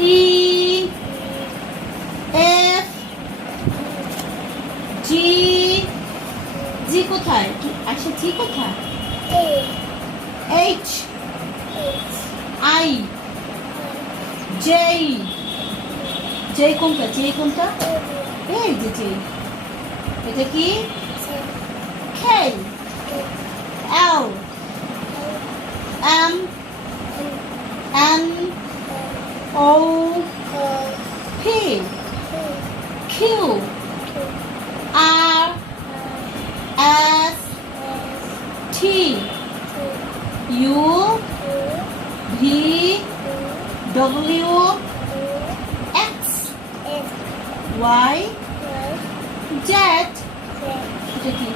E F G জি কোথায় আচ্ছা G কোথায় এইচ আই জে জে কোনটা জে কোনটা এই যে জে এটা কি K T U V W X Y Z এটা কি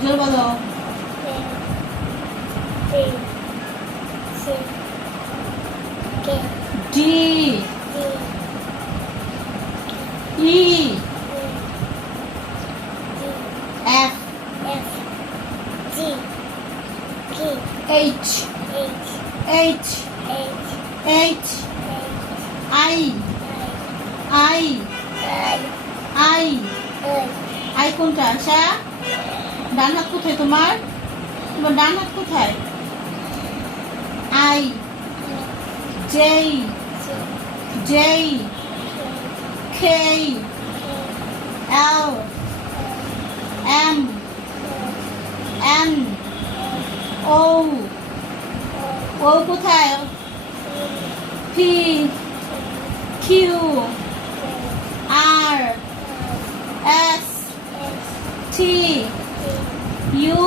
জোর বলো D E H H H I I I I কোনটা? আশা ডান হাত কোথায় তোমার? তোমার ডান হাত কোথায়? I J J K L M N O O কোথায়? P Q R S T U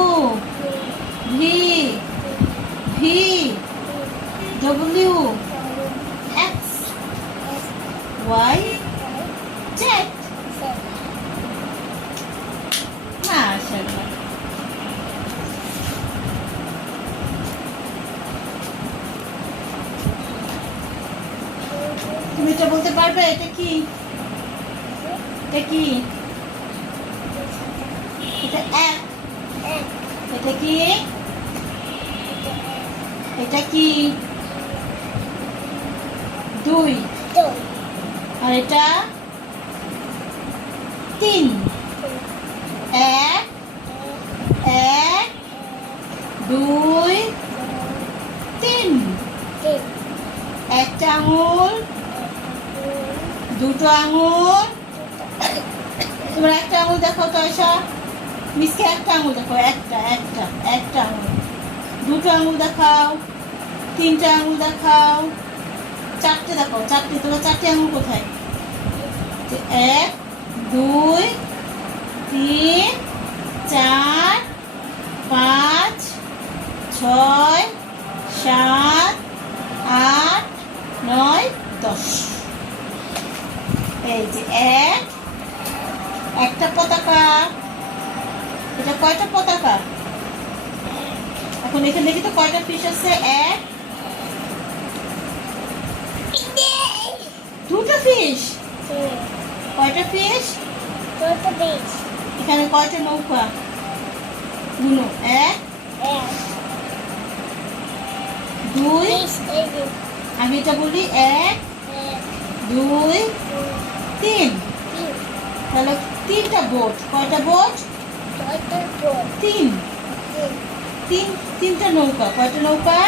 V V W তুমি এটা বলতে পারবে? এটা কি? এটা কি? এটা এক। এটা কি? এটা কি? দুই। আর এটা? তিন। এক। এক। দুই। তিন। একটা আঙুল। দুটো আঙুল। তোমার একটা আঙুল দেখো তো মিসকে, একটা আঙুল দেখো একটা একটা একটা আঙুল। দুটো আঙুল দেখাও, তিনটা আঙুল দেখাও, চারটে দেখাও, চারটে। তোমার চারটে আঙুল কোথায়? এক, দুই, তিন, চার, পাঁচ, ছয়, সাত, আট, নয়, দশ। এই যে এক, একটা পতাকা। এটা কয়টা পতাকা? এখন এখানে দেখি তো কয়টা ফিশ আছে? এক, দুটো ফিশ কয়টা ফিশ এখানে কয়টা নৌকা? গুনো এক, দুই। আমি এটা বলি এক, দুই তিন। তাহলে তিনটা বোট কয়টা বোট তিন। তিন তিনটা নৌকা। কয়টা নৌকা?